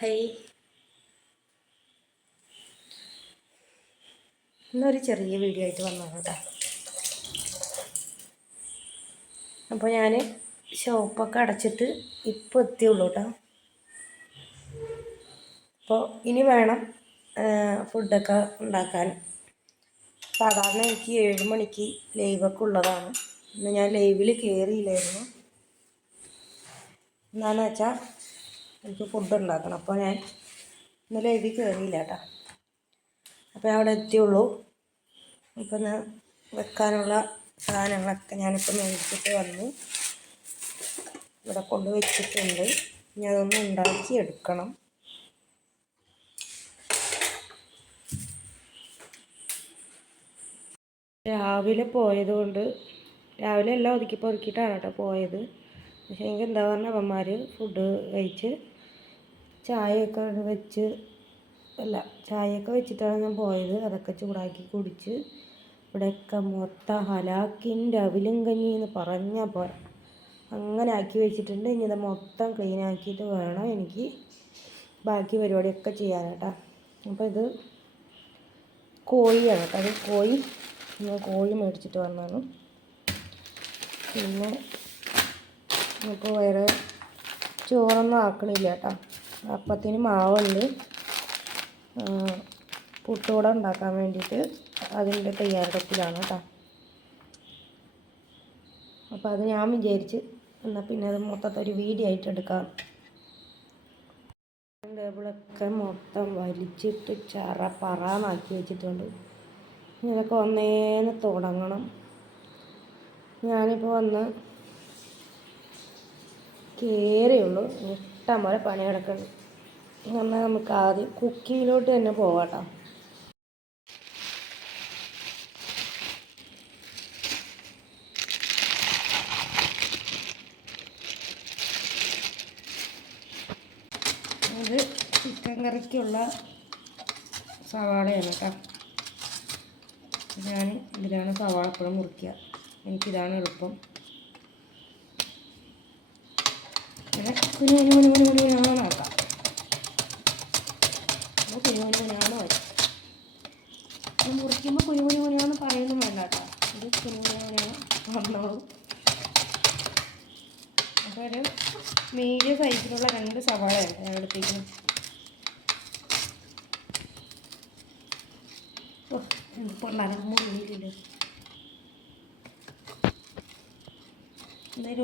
High ഇന്നൊരു ചെറിയ video ആയിട്ട് വന്നതാണ് കേട്ടോ. അപ്പോൾ ഞാൻ ഷോപ്പൊക്കെ അടച്ചിട്ട് ഇപ്പോൾ എത്തിയുള്ളൂ കേട്ടോ. അപ്പോൾ ഇനി വേണം ഫുഡൊക്കെ ഉണ്ടാക്കാൻ. സാധാരണ എനിക്ക് ഏഴ് മണിക്ക് ലൈവൊക്കെ ഉള്ളതാണ്. ഇന്ന് ഞാൻ ലൈവിൽ കയറിയില്ലായിരുന്നു എന്താണെന്ന് വെച്ചാൽ എനിക്ക് ഫുഡ് ഉണ്ടാക്കണം. അപ്പോൾ ഞാൻ ഇന്നലെ എഴുതി കയറിയില്ല കേട്ടോ. അപ്പോൾ അവിടെ എത്തിയുള്ളൂ. ഇപ്പം ഞാൻ വെക്കാനുള്ള സാധനങ്ങളൊക്കെ ഞാനിപ്പോൾ മേടിച്ചിട്ട് വന്നു. ഇവിടെ കൊണ്ട് വെച്ചിട്ടുണ്ട്. ഇനി അതൊന്ന് ഉണ്ടാക്കി എടുക്കണം. രാവിലെ പോയതുകൊണ്ട് രാവിലെ എല്ലാം ഒതുക്കി പൊറുക്കിയിട്ടാണ് കേട്ടോ പോയത്. പക്ഷേ എനിക്ക് എന്താ പറഞ്ഞ അവന്മാർ ഫുഡ് കഴിച്ച് ചായയൊക്കെ വെച്ച് അല്ല ചായയൊക്കെ വെച്ചിട്ടാണ് ഞാൻ പോയത്. അതൊക്കെ ചൂടാക്കി കുടിച്ച്. ഇവിടെയൊക്കെ മൊത്ത ഹലാക്കിന്റെ അവിലും കഞ്ഞി എന്ന് പറഞ്ഞാൽ പോരാ. അങ്ങനെ ആക്കി വെച്ചിട്ടുണ്ട്. ഇനി ഇത് മൊത്തം ക്ലീൻ ആക്കിയിട്ട് വേണം എനിക്ക് ബാക്കി പരിപാടിയൊക്കെ ചെയ്യാനാട്ടാ അപ്പോൾ ഇത് കോഴിയാണ് അത് കോഴി. ഞാൻ കോഴി മേടിച്ചിട്ട് വന്നതാണ്. പിന്നെ ഇപ്പോൾ വേറെ ചോറൊന്നും ആക്കണില്ല കേട്ടോ. അപ്പത്തിന് മാവുണ്ട്. പുട്ടുകൂട ഉണ്ടാക്കാൻ വേണ്ടിയിട്ട് അതിന്റെ തയ്യാറെടുപ്പിലാണ് കേട്ടോ. അപ്പോൾ അത് ഞാൻ വിചാരിച്ച് എന്നാൽ പിന്നെ അത് മൊത്തത്തിൽ ഒരു വീഡിയോ ആയിട്ട് എടുക്കാം. ടേബിളൊക്കെ മൊത്തം വലിച്ചിട്ട് ചറ പറന്നാക്കി വെച്ചിട്ടുണ്ട്. ഇതൊക്കെ ഒന്നേന്ന് തുടങ്ങണം. ഞാനിപ്പോൾ വന്ന് കയറിയുള്ളൂ ഇഷ്ടം പോലെ പണി കിടക്കുന്നുണ്ട് എന്നാൽ നമുക്ക് ആദ്യം കുക്കിയിലോട്ട് തന്നെ പോവാട്ടോ. ഇത് ചിക്കൻ കറിക്കുള്ള സവാളയാണ് കേട്ടോ. ഞാൻ ഇതിലാണ് സവാള എപ്പോഴും മുറിക്കുക. എനിക്കിതാണ് എളുപ്പം. പിന്നെ കുഞ്ഞു കുഞ്ഞു കുഞ്ഞു കുഞ്ഞു കുഞ്ഞു ആക്കാം അപ്പോൾ കുഞ്ഞു കുഞ്ഞു മതി ഇത് മുറിക്കുമ്പോൾ കുഞ്ഞു കുഞ്ഞു കുഞ്ഞാന്ന് പറയുന്നു വേണ്ട ഇത് കുഞ്ഞു കുഞ്ഞു കുഞ്ഞാണ് വന്നോളൂ അപ്പോൾ ഒരു മീഡിയം സൈസിലുള്ള രണ്ട് സവാളയാണ് ഞാൻ എടുത്തേക്കുന്നത്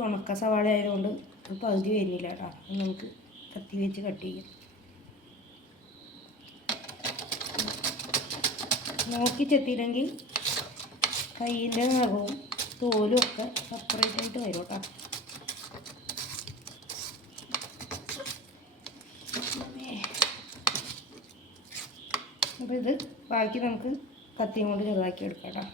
ഉണക്ക സവാള ആയതുകൊണ്ട് പകുതി വരുന്നില്ല കേട്ടോ. നമുക്ക് കത്തി വെച്ച് കട്ട് ചെയ്യാം. നോക്കി ചെത്തിയില്ലെങ്കിൽ കയ്യിന്റെ നഖവും തോലും ഒക്കെ സെപ്പറേറ്റ് ആയിട്ട് വരും കേട്ടോ. അപ്പോൾ ഇത് ബാക്കി നമുക്ക് കത്തിയും കൊണ്ട് ചെറുതാക്കി എടുക്കാം കേട്ടോ.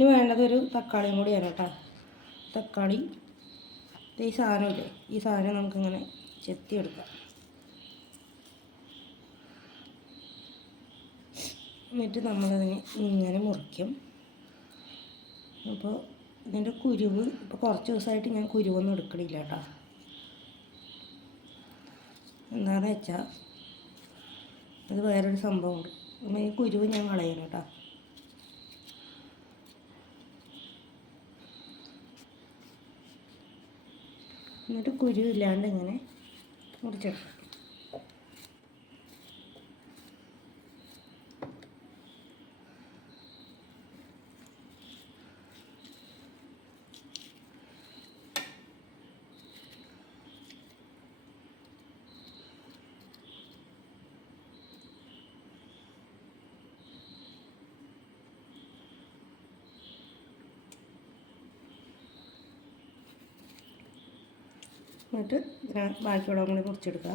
ഇനി വേണ്ടത് ഒരു തക്കാളിയും കൂടിയാണ് കേട്ടോ. തക്കാളി. ഈ സാധനമില്ലേ ഈ സാധനം നമുക്കിങ്ങനെ ചെത്തിയെടുക്കാം. എന്നിട്ട് നമ്മളതിനെ ഇങ്ങനെ മുറിക്കും. അപ്പോൾ ഇതിന്റെ കുരുവ് ഇപ്പോൾ കുറച്ച് ദിവസമായിട്ട് ഞാൻ കുരുവൊന്നും എടുക്കണില്ല കേട്ടോ. എന്താണെന്ന് വെച്ചാൽ അത് വേറൊരു സംഭവമുണ്ട് കുരുവ് ഞാൻ കളയണം കേട്ടോ. എന്നിട്ട് കുരു ഇല്ലാണ്ട് ഇങ്ങനെ മുറിച്ചെടുക്കാം. എന്നിട്ട് ഇതിനെ ബാക്കിയുള്ള കൂടി മുറിച്ചെടുക്കുക.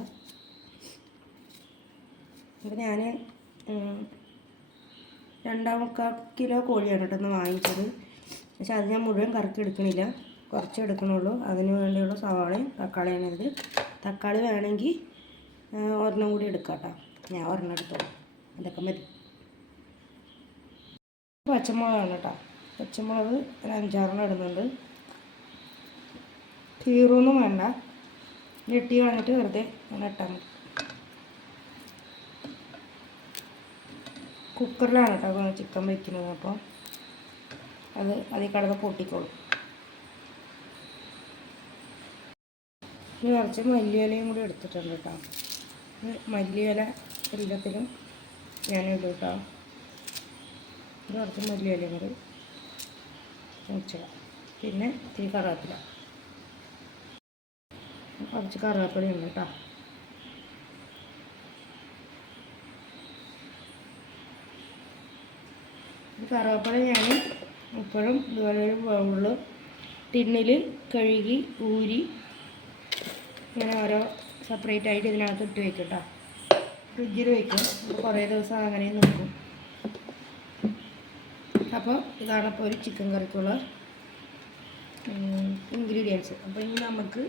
അപ്പോൾ ഞാൻ രണ്ടാം മുക്കാൽ കിലോ കോഴിയാണ് കേട്ടോ ഒന്ന് വാങ്ങിച്ചത്. പക്ഷെ അത് ഞാൻ മുഴുവൻ കറക്കി എടുക്കണില്ല. കുറച്ച് എടുക്കണുള്ളൂ. അതിന് വേണ്ടിയുള്ള സവാളയും തക്കാളിയാണ് ഇത്. തക്കാളി വേണമെങ്കിൽ ഒരെണ്ണം കൂടി എടുക്കാം കേട്ടോ. ഞാൻ ഒരെണ്ണം എടുത്തോളൂ. അതൊക്കെ മതി. പച്ചമുളകാണ് കേട്ടോ. പച്ചമുളക് ഒരു അഞ്ചാറെണ്ണം ഇടുന്നുണ്ട്. കീറൊന്നും വേണ്ട. ഞെട്ടി കളഞ്ഞിട്ട് വെറുതെ ഇട്ടാൽ മതി. കുക്കറിലാണ് കേട്ടോ ചിക്കൻ വയ്ക്കുന്നത് അപ്പോൾ അത് അതിൽ കടന്ന് പൊട്ടിക്കോളും. ഇനി കുറച്ച് മല്ലിയിലയും കൂടി എടുത്തിട്ടുണ്ട് കേട്ടോ. മല്ലിയില എല്ലാത്തിലും ഞാൻ ഇടും കേട്ടോ. കുറച്ച് മല്ലിയിലയും കൂടി വെച്ചിടാം. പിന്നെ ഇത്തിരി കറിവേപ്പില. കുറച്ച് കറിവേപ്പില ഉണ്ട് കേട്ടോ. കറിവേപ്പില ഞാൻ ഇപ്പോഴും ഇതുപോലെ ഒരു ബൗളിൽ ടിന്നിൽ കഴുകി ഊരി ഇങ്ങനെ ഓരോ സെപ്പറേറ്റ് ആയിട്ട് ഇതിനകത്ത് ഇട്ട് വയ്ക്കും കേട്ടോ. ഫ്രിഡ്ജിൽ വയ്ക്കും കുറേ ദിവസം അങ്ങനെ നിൽക്കും അപ്പോൾ ഇതാണ് ഇപ്പോൾ ഒരു ചിക്കൻ കറിക്കുള്ള ഇൻഗ്രീഡിയൻസ് അപ്പോൾ ഇനി നമുക്ക്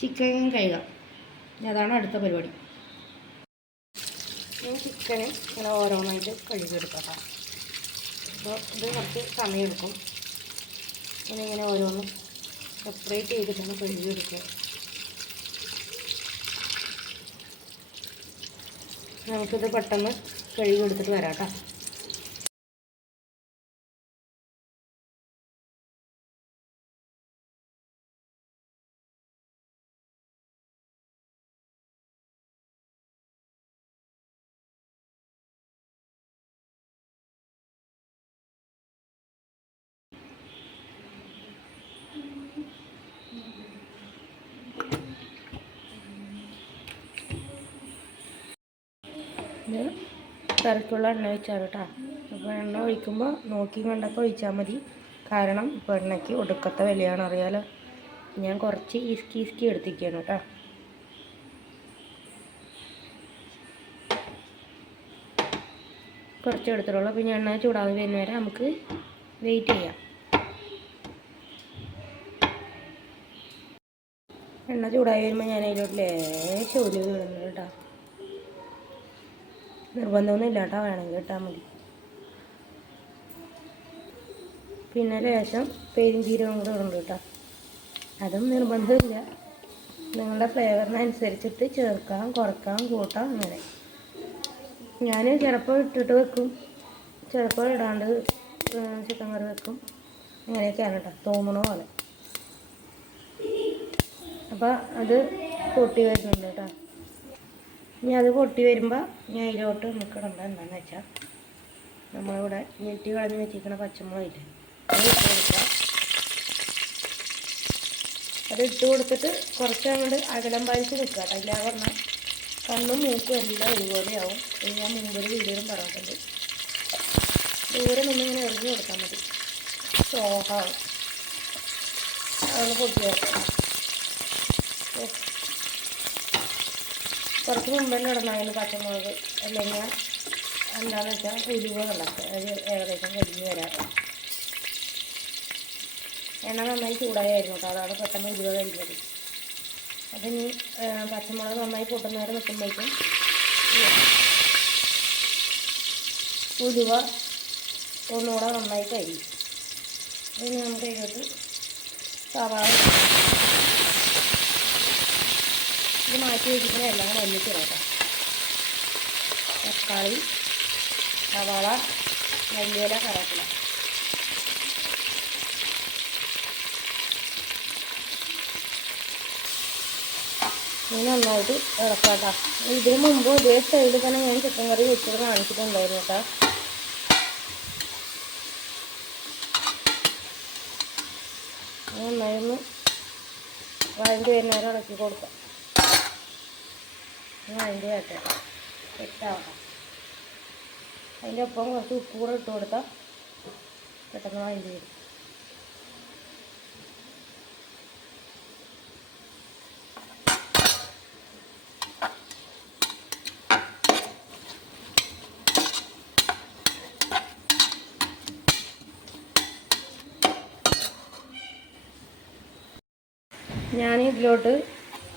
ചിക്കൻ കഴുകാം. അതാണ് അടുത്ത പരിപാടി. ഞാൻ ചിക്കന് ഇങ്ങനെ ഓരോന്നായിട്ട് കഴുകിയെടുക്കാം അപ്പോൾ ഇത് കുറച്ച് സമയമെടുക്കും. ഇങ്ങനെ ഓരോന്നും സെപ്പറേറ്റ് ചെയ്തിട്ടാണ് കഴുകിയെടുക്കുക നമുക്കിത് പെട്ടെന്ന് കഴുകി എടുത്തിട്ട് വരാം കേട്ടോ. ഇത് എണ്ണ വെച്ചാണ് കേട്ടോ. അപ്പോൾ എണ്ണ ഒഴിക്കുമ്പോൾ നോക്കി കണ്ടൊക്കെ ഒഴിച്ചാൽ മതി. കാരണം ഇപ്പോൾ എണ്ണയ്ക്ക് ഒടുക്കത്തെ വിലയാണ് അറിയാലോ? ഞാൻ കുറച്ച് ഇസ്കി ഇസ്കി എടുത്തിരിക്കുകയാണ് കേട്ടോ. കുറച്ച് എടുത്തിട്ടുള്ളൂ. പിന്നെ എണ്ണ ചൂടാതെ വരുന്ന വരെ നമുക്ക് വെയിറ്റ് ചെയ്യാം. എണ്ണ ചൂടായി വരുമ്പോൾ ഞാൻ അതിലോട്ട് ലേശം ഒലിവ് കേട്ടോ നിർബന്ധമൊന്നും ഇല്ല കേട്ടോ വേണമെങ്കിൽ ഇട്ടാൽ മതി. പിന്നെ ലേശം പെരിഞ്ചീരകം കൂടെ ഇടുന്നുണ്ട് കേട്ടോ. അതും നിർബന്ധമില്ല. നിങ്ങളുടെ ഫ്ലേവറിനനുസരിച്ചിട്ട് ചേർക്കാം കുറക്കാം കൂട്ടാം അങ്ങനെ. ഞാൻ ചിലപ്പോൾ ഇട്ടിട്ട് വെക്കും. ചിലപ്പോൾ ഇടാണ്ട് ചിക്കൻ കറി വെക്കും. അങ്ങനെയൊക്കെയാണ് കേട്ടോ തോന്നണ പോലെ. അപ്പോൾ അത് പൊട്ടി വരുന്നുണ്ട് കേട്ടോ. ഇനി അത് പൊട്ടി വരുമ്പോൾ ഞാൻ അതിലോട്ട് നമുക്ക് ഇടേണ്ടത് എന്താണെന്ന് വെച്ചാൽ നമ്മളിവിടെ ഞെട്ടി കളഞ്ഞ് വെച്ചിരിക്കുന്ന പച്ചമുളകില്ലേ അത് ഇട്ട് കൊടുക്കുക അത് ഇട്ട് കൊടുത്തിട്ട് കുറച്ച് അങ്ങോട്ട് അകലം പാലിച്ച് നിൽക്കുക കേട്ടോ. ഇല്ല പറഞ്ഞാൽ കണ്ണും മൂക്കും എല്ലാം ഒരുപോലെയാവും. ഇനി ഞാൻ മുമ്പൊരു വീഡിയോയിലും പറഞ്ഞിട്ടുണ്ട്. ദൂരെ നിന്നിങ്ങനെ എറിഞ്ഞു കൊടുത്താൽ മതി. സോഹാവും അതൊന്ന് പൊട്ടി വെക്കാം കുറച്ച് മുമ്പ് തന്നെ ഇടണമായിരുന്നു പച്ചമുളക് അല്ലെങ്കിൽ എന്താണെന്ന് വെച്ചാൽ ഉരുവ് ഉണ്ടാക്കുക അത് ഏകദേശം കഴിഞ്ഞ് വരാം എണ്ണ നന്നായി ചൂടായിരുന്നു കേട്ടോ. അതാണ് പെട്ടെന്ന് ഉരുവ കഴിഞ്ഞത് അപ്പം ഇനി പച്ചമുളക് നന്നായി പൊട്ടുന്നവരെ നിൽക്കുമ്പോഴേക്കും ഉരുവ ഒന്നുകൂടെ നന്നായി കഴിയും. ഇനി നമുക്ക് അതിലോട്ട് സവാള ഇത് മാറ്റി വെച്ചിട്ട് എല്ലാം കൂടെ ഒന്നിച്ച് കേട്ടോ. തക്കാളി സവാള മല്ലിയില കറിവേപ്പില. ഇനി നന്നായിട്ട് ഇളക്കാം ഇതിനു മുമ്പ് ഇതേ സ്റ്റൈലിൽ തന്നെ ഞാൻ ചിക്കൻ കറി വെച്ചത് കാണിച്ചിട്ടുണ്ടായിരുന്നു കേട്ടോ. നന്നായിരുന്നു വഴണ്ടി വരുന്നവരെ ഇളക്കി കൊടുക്കാം. വഴണ്ടി ആട്ടെ സെറ്റാവണം അതിന്റെ ഒപ്പം കുറച്ച് ഉപ്പ് കൂടെ ഇട്ട് കൊടുത്താൽ പെട്ടെന്ന് അതിന്റെ വരും ഞാൻ ഇതിലോട്ട്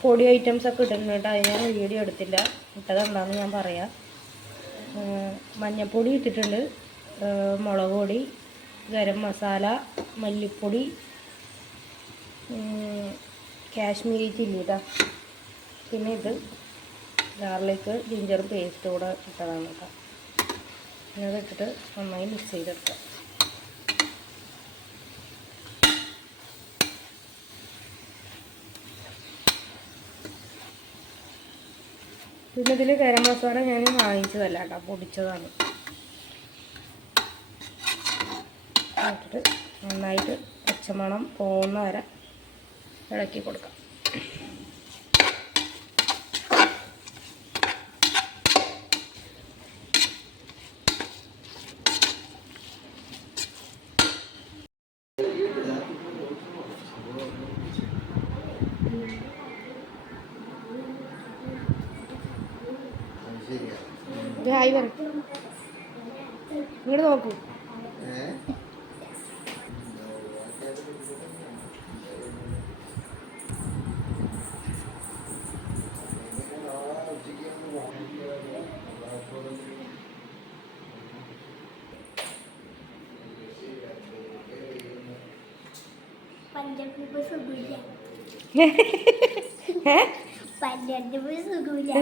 പൊടി ഐറ്റംസ് ഒക്കെ ഇട്ടിട്ടുണ്ട് കേട്ടോ. അത് ഞാൻ വീഡിയോ എടുത്തില്ല. ഇട്ടത് ഞാൻ പറയാം. മഞ്ഞൾപ്പൊടി ഇട്ടിട്ടുണ്ട്. മുളക് പൊടി ഗരം മസാല മല്ലിപ്പൊടി കാശ്മീരി ചില്ലി കേട്ടോ പിന്നെ ഇത് ഗാർലിക്ക് ജിഞ്ചറും പേസ്റ്റ് കൂടെ ഇട്ടതാണ് കേട്ടോ. പിന്നെ അത് ഇട്ടിട്ട് നന്നായി മിക്സ് ചെയ്തെടുക്കാം. പിന്നെ ഇതിൽ ഗരം മസാല ഞാൻ വാങ്ങിച്ചതല്ല കേട്ടോ പൊടിച്ചതാണ്. നന്നായിട്ട് പച്ചമണം പോകുന്ന വരെ ഇളക്കി കൊടുക്കാം. നോക്കൂ. പഞ്ചാബ് സുഖമില്ല ഏ പഞ്ചാബ് സുഖമില്ല.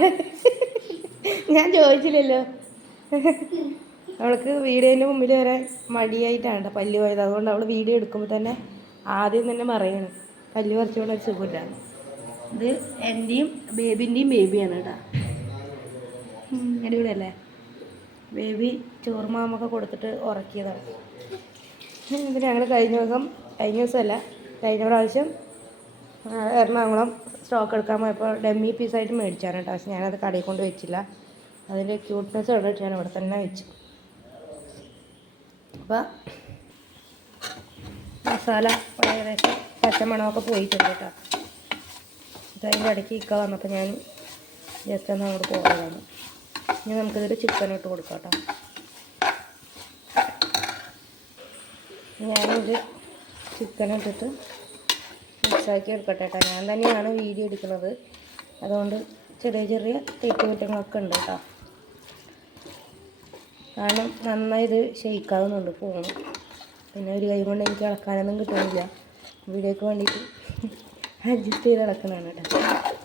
ഞാൻ ചോദിച്ചില്ലല്ലോ. അവൾക്ക് വീഡിയോന്റെ മുമ്പിൽ വരെ മടിയായിട്ടാണ് പല്ല് പോയത്. അതുകൊണ്ട് അവൾ വീഡിയോ എടുക്കുമ്പോൾ തന്നെ ആദ്യം തന്നെ പറയണം പല്ല് പറിച്ചുകൊണ്ട് ഒരു സുഖമില്ലാണ് ഇത് എന്റെയും ബേബിന്റെയും ബേബിയാണ് കേട്ടോ. അടിപൊളിയല്ലേ? ബേബി ചോറുമാമൊക്കെ കൊടുത്തിട്ട് ഉറക്കിയതാണ്. ഇത് ഞങ്ങൾ കഴിഞ്ഞ ദിവസം കഴിഞ്ഞ ദിവസമല്ല കഴിഞ്ഞ പ്രാവശ്യം എറണാകുളം സ്റ്റോക്ക് എടുക്കാൻ പോയപ്പോൾ ഡമ്മി പീസായിട്ട് മേടിച്ചാണ് കേട്ടോ. പക്ഷെ ഞാനത് കടയിൽ കൊണ്ട് വെച്ചില്ല. അതിന്റെ ക്യൂട്ട്നെസ് കണ്ടിട്ട് ഞാൻ ഇവിടെ തന്നെ വെച്ചു. അപ്പോൾ മസാല ഏകദേശം പച്ചമണമൊക്കെ പോയിട്ടുണ്ട് കേട്ടോ. അതിന്റെ ഇടയ്ക്ക് ഇക്ക വന്നപ്പോൾ ഞാൻ ജസ്റ്റ് ഒന്ന് അങ്ങോട്ട് പോയതാണ്. ഇനി നമുക്കിതിൽ ചിക്കൻ ഇട്ട് കൊടുക്കാം കേട്ടോ. ഞാനിത് ചിക്കൻ ഇട്ടിട്ട് മിക്സാക്കി എടുക്കട്ടെ കേട്ടോ. ഞാൻ തന്നെയാണ് വീഡിയോ എടുക്കുന്നത്. അതുകൊണ്ട് ചെറിയ ചെറിയ തെറ്റുകുറ്റങ്ങളൊക്കെ ഉണ്ട് കേട്ടോ. കാരണം നന്നായി ഇത് ഷെയ്ക്കാവുന്നുണ്ട് ഫോണ് പിന്നെ ഒരു കൈ കൊണ്ട് എനിക്ക് ഇളക്കാനൊന്നും കിട്ടുന്നില്ല വീഡിയോക്ക് വേണ്ടിയിട്ട് അഡ്ജസ്റ്റ് ചെയ്ത് ഇളക്കണതാണ് കേട്ടോ.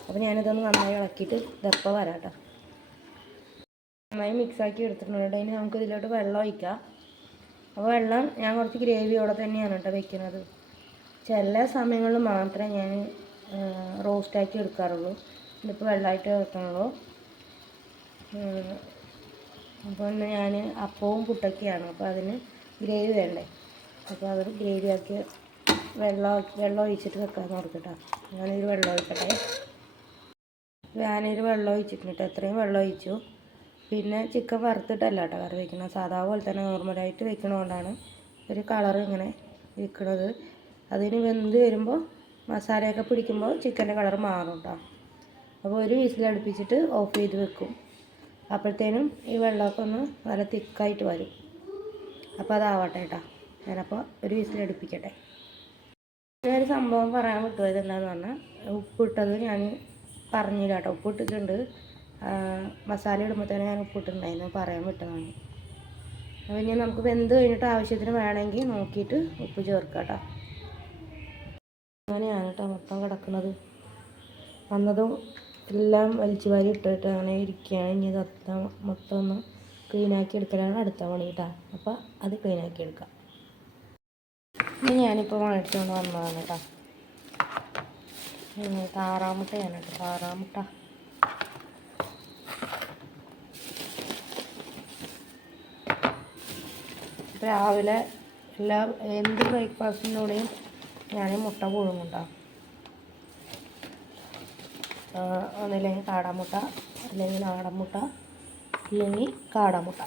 അപ്പോൾ ഞാനിതൊന്ന് നന്നായി ഇളക്കിയിട്ട് ഇതപ്പം വരാം കേട്ടോ നന്നായി മിക്സാക്കി എടുത്തിട്ടുണ്ട് കേട്ടോ. ഇനി നമുക്ക് ഇതിലോട്ട് വെള്ളം ഒഴിക്കാം. അപ്പോൾ വെള്ളം ഞാൻ കുറച്ച് ഗ്രേവിയോടെ തന്നെയാണ് കേട്ടോ വെക്കുന്നത്. ചില സമയങ്ങളിൽ മാത്രമേ ഞാൻ റോസ്റ്റാക്കി എടുക്കാറുള്ളൂ. ഇതിപ്പോൾ വെള്ളമായിട്ട് വെക്കണുള്ളൂ അപ്പോൾ ഇന്ന് ഞാൻ അപ്പവും പുട്ടൊക്കെയാണ്. അപ്പോൾ അതിന് ഗ്രേവി വേണ്ടേ? അപ്പോൾ അത് ഗ്രേവി ആക്കി വെള്ളം വെള്ളം ഒഴിച്ചിട്ട് വെക്കാൻ ഓർക്കട്ടോ ഞാനൊരു വെള്ളം ഒഴിക്കട്ടെ? ഞാനൊരു വെള്ളം ഒഴിച്ചിട്ടുണ്ട് എത്രയും വെള്ളം ഒഴിച്ചു. പിന്നെ ചിക്കൻ വറുത്തിട്ടല്ല കേട്ടോ കറി വയ്ക്കുന്നത് സാധാ പോലെ തന്നെ നോർമലായിട്ട് വെക്കണതുകൊണ്ടാണ് ഒരു കളർ ഇങ്ങനെ ഇരിക്കണത്. അതിന് വെന്ത് വരുമ്പോൾ മസാലയൊക്കെ പിടിക്കുമ്പോൾ ചിക്കന്റെ കളർ മാറും കേട്ടോ അപ്പോൾ ഒരു വിസിലടുപ്പിച്ചിട്ട് ഓഫ് ചെയ്ത് വെക്കും. അപ്പോഴത്തേനും ഈ വെള്ളമൊക്കെ ഒന്ന് നല്ല തിക്കായിട്ട് വരും. അപ്പോൾ അതാവട്ടെ കേട്ടോ. ഞാനപ്പോൾ ഒരു വിസിലടുപ്പിക്കട്ടെ ഞാനൊരു സംഭവം പറയാൻ വിട്ടുപോയത് എന്താണെന്ന് പറഞ്ഞാൽ ഉപ്പിട്ടത് ഞാൻ പറഞ്ഞില്ല കേട്ടോ. ഉപ്പിട്ടിട്ടുണ്ട്. മസാല ഇടുമ്പോൾ തന്നെ ഞാൻ ഉപ്പിട്ടുണ്ടായിരുന്നു പറയാൻ വിട്ടതാണ് അപ്പോൾ ഇനി നമുക്ക് വെന്ത് കഴിഞ്ഞിട്ട് ആവശ്യത്തിന് വേണമെങ്കിൽ നോക്കിയിട്ട് ഉപ്പ് ചേർക്കാം കേട്ടോ. അങ്ങനെയാണ് കേട്ടോ മൊത്തം കിടക്കുന്നത്. വന്നതും എല്ലാം വലിച്ചു വാരി ഇട്ടിട്ട് അങ്ങനെ ഇരിക്കുകയാണ്. ഇനി ഇതൊക്കെ മൊത്തം ഒന്ന് ക്ലീനാക്കി എടുക്കലാണ് അടുത്ത പണി കേട്ടോ അപ്പോൾ അത് ക്ലീനാക്കി എടുക്കാം. ഇനി ഞാനിപ്പോൾ മേടിച്ചുകൊണ്ട് വന്നതാണ് കേട്ടോ താറാമുട്ടയാണ് കേട്ടോ താറാമുട്ട. രാവിലെ എല്ലാ എന്ത് ബ്രേക്ക്ഫാസ്റ്റിന്റെ കൂടെയും ഞാൻ മുട്ട പുഴുങ്ങുണ്ടോ ഒന്നില്ലെങ്കിൽ കാടാമുട്ട അല്ലെങ്കിൽ ആടമുട്ട മുട്ട അല്ലെങ്കിൽ കാടാമുട്ട.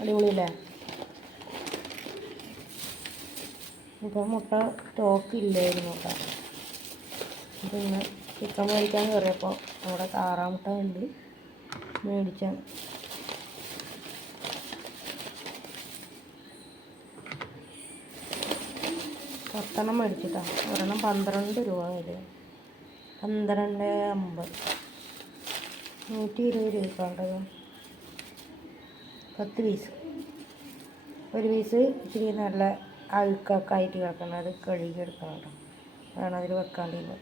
അടിപൊളിയല്ലേ? ഇപ്പം മുട്ട സ്റ്റോക്ക് ഇല്ലായിരുന്നു കേട്ടോ. പിന്നെ ചിക്കൻ മേടിക്കാൻ കയറിയപ്പോൾ അവിടെ താറാമുട്ട ഉണ്ട് മേടിച്ചാണ്. പത്തെണ്ണം മേടിച്ചിട്ടാണ്. ഒരെണ്ണം പന്ത്രണ്ട് രൂപ വരും. പന്ത്രണ്ട് അമ്പത്. നൂറ്റി ഇരുപത് രൂപ പത്ത് പീസ് ഒരു പീസ് ഇച്ചിരി നല്ല അഴുക്കൊക്കെ ആയിട്ട് കിടക്കണം. അത് കഴുകി എടുക്കണം കേട്ടോ. ആണ് അതിൽ വെക്കാണ്ടിരുന്നത്.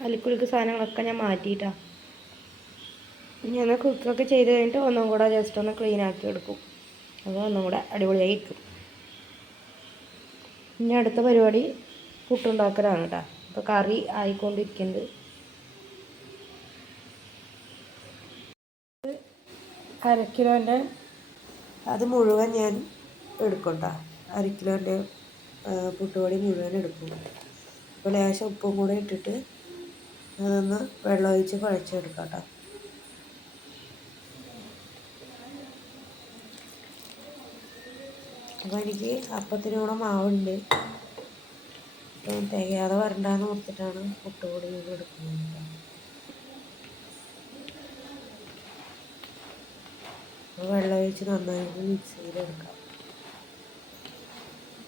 കലിക്കുലിക്ക് സാധനങ്ങളൊക്കെ ഞാൻ മാറ്റിയിട്ടാ. ഞാൻ കുക്കൊക്കെ ചെയ്ത് കഴിഞ്ഞിട്ട് ഒന്നും കൂടെ ജസ്റ്റ് ഒന്ന് ക്ലീൻ ആക്കി എടുക്കും. അപ്പോൾ ഒന്നും കൂടെ അടിപൊളിയായി ഇരിക്കും ഇനി അടുത്ത പരിപാടി പുട്ടുണ്ടാക്കലാണ് കേട്ടോ അപ്പോൾ കറി ആയിക്കൊണ്ടിരിക്കുന്നുണ്ട് അര കിലോന്റെ അത് മുഴുവൻ ഞാൻ എടുക്കും അര കിലോന്റെ പുട്ടുപൊടി മുഴുവൻ എടുക്കും. അപ്പോൾ ലേശം ഉപ്പും കൂടെ ഇട്ടിട്ട് അതൊന്ന് വെള്ളം ഒഴിച്ച് കുഴച്ചെടുക്കാം കേട്ടോ അപ്പോൾ എനിക്ക് അപ്പത്തിനോടെ മാവുണ്ട്. തികയാതെ വരണ്ടാന്ന് ഓർത്തിട്ടാണ് മുട്ടുകൂടി ഞാൻ എടുക്കുന്നത്. വെള്ളം ഒഴിച്ച് നന്നായിട്ട് മിക്സ് ചെയ്തെടുക്കാം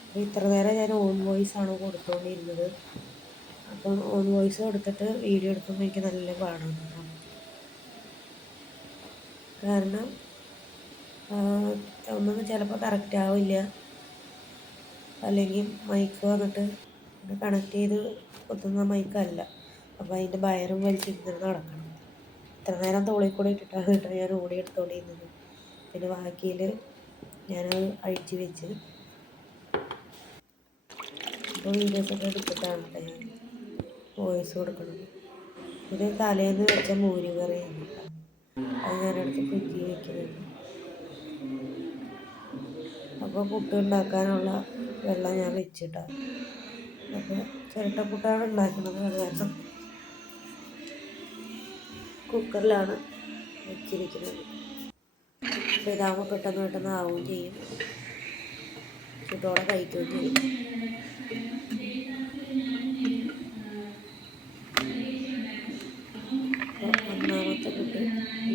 അപ്പോൾ ഇത്ര നേരം ഞാൻ ഓൺ വോയിസ് ആണ് കൊടുത്തുകൊണ്ടിരുന്നത് അപ്പം ഓൺ വോയിസ് കൊടുത്തിട്ട് വീഡിയോ എടുക്കുമ്പോൾ എനിക്ക് നല്ല പാടാണ് കാരണം ഒന്നും ചിലപ്പോൾ കറക്റ്റ് ആവില്ല. അല്ലെങ്കിൽ മൈക്ക് വന്നിട്ട് ഇത് കണക്ട് ചെയ്ത് കുത്തുന്ന മൈക്കല്ല അപ്പോൾ അതിന്റെ വയറും വലിച്ചിങ്ങനെ നടക്കണം. ഇത്ര നേരം തോളിൽ കൂടെ ഇട്ടിട്ടാണ് കേട്ടോ ഞാൻ ഓടി എടുത്തോണ്ടിരുന്നത്. പിന്നെ ബാക്കിയിൽ ഞാൻ അഴിച്ച് വെച്ച് ഇപ്പോൾ വീഡിയോസൊക്കെ എടുത്തിട്ടാണ് കേട്ടോ ഞാൻ വോയിസ് കൊടുക്കണം ഇത് തലേന്ന് വെച്ച മോര് കറിയാണ് അത് ഞാനെടുത്ത് ഫ്രിഡ്ജിൽ വെക്കുന്നുണ്ട് അപ്പോൾ പുട്ട് ഉണ്ടാക്കാനുള്ള വെള്ളം ഞാൻ വെച്ചിട്ടാണ്. അപ്പോൾ ചിരട്ടപ്പുട്ടാണ് ഉണ്ടാക്കുന്നത് അത് കാരണം കുക്കറിലാണ് വെച്ചിരിക്കുന്നത്. അപ്പോൾ ഇതാകുമ്പോൾ പെട്ടെന്ന് പെട്ടെന്ന് ആവുകയും ചെയ്യും. ചുട്ടോടെ കഴിക്കുകയും ചെയ്യും. ഒന്നാമത്തെ കുട്ടി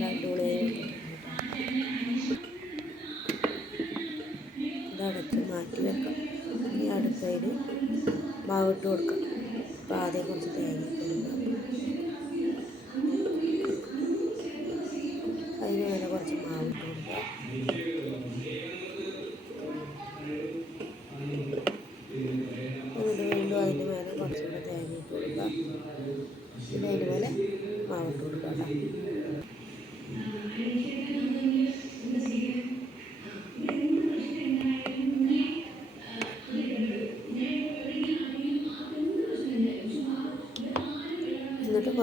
നല്ല മാറ്റി വെക്കാം. ഇനി അടുത്തതിൽ മാവിട്ട് കൊടുക്കാം. അപ്പോൾ ആദ്യം കുറച്ച് തേങ്ങ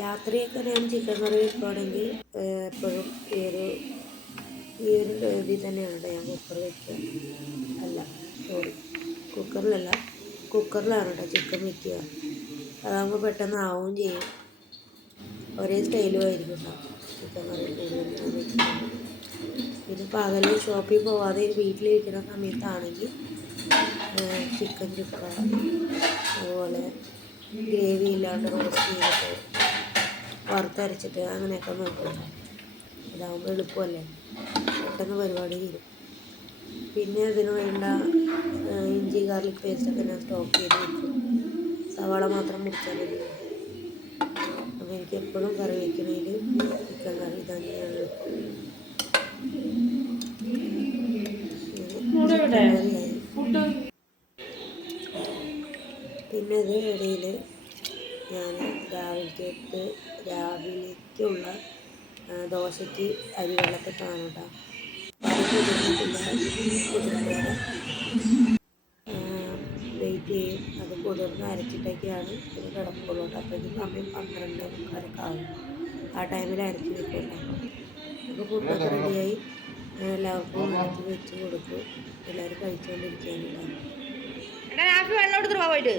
രാത്രിയൊക്കെ ഞാൻ ചിക്കൻ കറി വെക്കുകയാണെങ്കിൽ എപ്പോഴും ഈ ഒരു ഈ ഒരു രീതി തന്നെയാണ് ഞാൻ കുക്കർ വെക്കുക. അല്ല സോറി കുക്കറിലല്ല കുക്കറിലാണ് കേട്ടോ ചിക്കൻ വെക്കുക. അതാകുമ്പോൾ പെട്ടെന്ന് ആവുകയും ചെയ്യും. ഒരേ സ്റ്റൈലും ആയിരിക്കും ചിക്കൻ കറി വെക്കുന്നത്. പിന്നെ പകൽ ഷോപ്പിൽ പോവാതെ വീട്ടിലിരിക്കുന്ന സമയത്താണെങ്കിൽ ചിക്കൻ ചുക്ക അതുപോലെ ഗ്രേവി ഇല്ലാണ്ട് റോസ്റ്റ് ചെയ്തിട്ട് വറുത്തരച്ചിട്ട് അങ്ങനെയൊക്കെ നോക്കണം ഇതാവുമ്പോൾ എളുപ്പമല്ലേ? പെട്ടെന്ന് പരിപാടി തീരും. പിന്നെ അതിന് വേണ്ട ഇഞ്ചി ഗാർലിക് പേസ്റ്റൊക്കെ ഞാൻ സ്റ്റോക്ക് ചെയ്ത് വെക്കും. സവാള മാത്രം മുറിച്ചാൽ മതി. അപ്പോൾ എനിക്ക് എപ്പോഴും കറി വയ്ക്കണമെങ്കിൽ ചിക്കൻ കറി തന്നെയാണ് എളുപ്പം പിന്നെ ഇത് ഇടയിൽ ഞാൻ രാവിലത്തേക്ക് രാവിലേക്കുള്ള ദോശയ്ക്ക് അരി വെള്ളത്തിട്ടാണ് കേട്ടോ വെയിറ്റ് ചെയ്യും. അത് കുതിർന്ന് അരച്ചിട്ടൊക്കെയാണ് ഇത് കിടക്കുള്ളൂ അപ്പോൾ ഇത് സമയം പന്ത്രണ്ട് മുക്കാലൊക്കെ ആ ടൈമിൽ അരച്ച് വെക്കില്ല അപ്പോൾ കൂട്ടൊക്കെ റെഡിയായി. എല്ലാവർക്കും അരച്ച് വെച്ച് കൊടുക്കും എല്ലാവരും കഴിച്ചുകൊണ്ടിരിക്കുകയാണ് കേട്ടോ വെള്ളം എടുത്തിട്ട് പോയിട്ട്.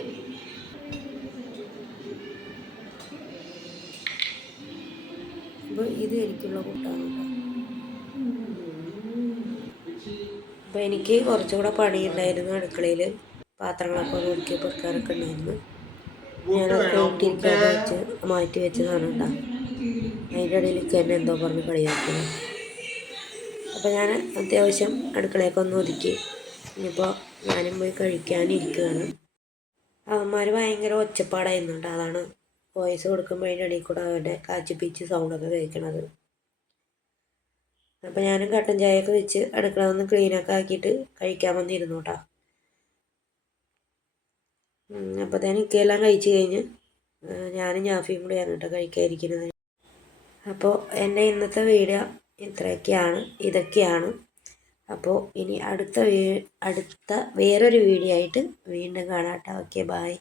അപ്പോൾ ഇത് എനിക്കുള്ള കൂട്ടാണ് അപ്പോൾ എനിക്ക് കുറച്ചുകൂടെ പണിയുണ്ടായിരുന്നു അടുക്കളയിൽ പാത്രങ്ങളൊക്കെ ഒന്ന് ഒതുക്കി ഉണ്ടായിരുന്നു. ഞാനൊക്കെ വെച്ച് മാറ്റി വെച്ചതാണ് അതിന്റെ ഇടയിൽ തന്നെ എന്തോ പറഞ്ഞ് കളിയാക്കുന്നത് അപ്പോൾ ഞാൻ അത്യാവശ്യം അടുക്കളയൊക്കെ ഒന്ന് ഒതുക്കി. ഇനിയിപ്പോൾ ഞാനും പോയി കഴിക്കാനിരിക്കുകയാണ്. അവന്മാർ ഭയങ്കര ഒച്ചപ്പാടായിരുന്നു അതാണ് വോയിസ് അതിന്റെ ഇടയിൽ കൂടെ അവരുടെ കാച്ചിപ്പിച്ച് സൗണ്ടൊക്കെ കേൾക്കണത്. അപ്പോൾ ഞാനും കട്ടൻ ചായയൊക്കെ വെച്ച് അടുക്കള ഒന്ന് ക്ലീനൊക്കെ ആക്കിയിട്ട് കഴിക്കാൻ വന്നിരുന്നു കേട്ടോ അപ്പോഴത്തേനും ഇക്കയെല്ലാം കഴിച്ച് കഴിഞ്ഞ് ഞാനും ഞാഫിയും കൂടി കേട്ടോ കഴിക്കാതിരിക്കുന്നത്. അപ്പോൾ എന്റെ ഇന്നത്തെ വീഡിയോ ഇത്രയൊക്കെയാണ് ഇതൊക്കെയാണ്. അപ്പോൾ ഇനി അടുത്ത വീ അടുത്ത വേറൊരു വീഡിയോ ആയിട്ട് വീണ്ടും കാണാം കേട്ടോ ഓക്കെ ബായ്